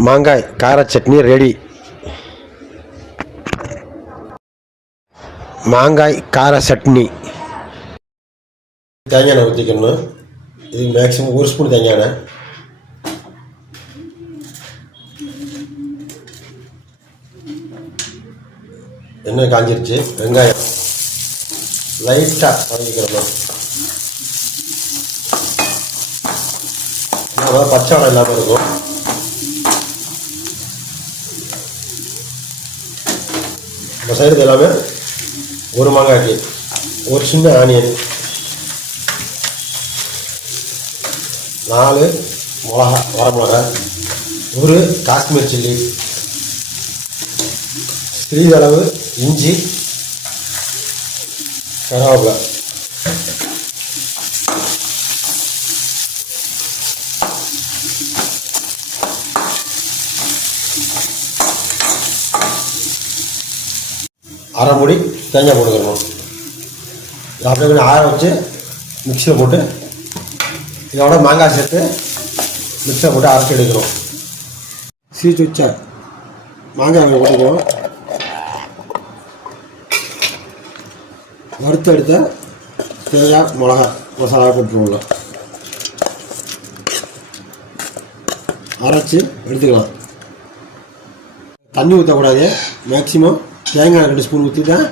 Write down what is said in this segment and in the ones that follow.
மாங்காய் கார சட்னி ரெடி. மாங்காய் கார சட்னி. தேங்காய் எண்ணெய் ஊற்றிக்கணும். இதுக்கு மேக்ஸிமம் 1 ஸ்பூன் தேங்காய் எண்ணெய். எண்ணெய் காஞ்சிருச்சு. வெங்காயம் லைட்டாக வதக்கிக்கிறணும். அதாவது பச்சை வடை இல்லாமல் இருக்கும். நம்ம செய்கிறது எல்லாமே ஒரு மாங்காய்க்கு ஒரு சின்ன ஆனியன், 4 மிளகா வரமிளகா, ஒரு காஷ்மீர் சில்லி, சிறிதளவு இஞ்சி, கருவேப்பிலை. அரை மூடி தேங்காய் போட்டுக்கணும். அப்படியே கொஞ்சம் ஆற வச்சு மிக்சியில் போட்டு இதோட மாங்காய் சேர்த்து மிக்சியில் போட்டு அரைச்சி எடுக்கணும். சீச்சு வச்ச மாங்காய் போட்டுக்கணும். வறுத்து எடுத்த தேங்காய் மிளகா மசாலா போட்டுருவோம். அரைச்சி எடுத்துக்கலாம். தண்ணி ஊற்றக்கூடாது. மேக்ஸிமம் தேங்காய் 2 ஸ்பூன் ஊற்றிட்டேன்.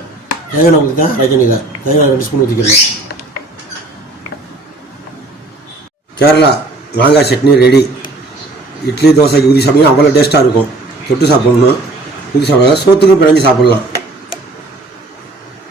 தேங்காய் ஊற்றிட்டேன் அரைக்கணும். தேங்காய் 2 ஸ்பூன் ஊற்றிக்கிறேன். கேரளா மாங்காய் சட்னி ரெடி. இட்லி தோசைக்கு ஊற்றி சாப்பிட்டீங்கன்னா அவ்வளோ டேஸ்ட்டாக இருக்கும். தொட்டு சாப்பிட்ணும். ஊற்றி சாப்பிடலாம். சோத்துக்கும் பிணைஞ்சு சாப்பிட்லாம்.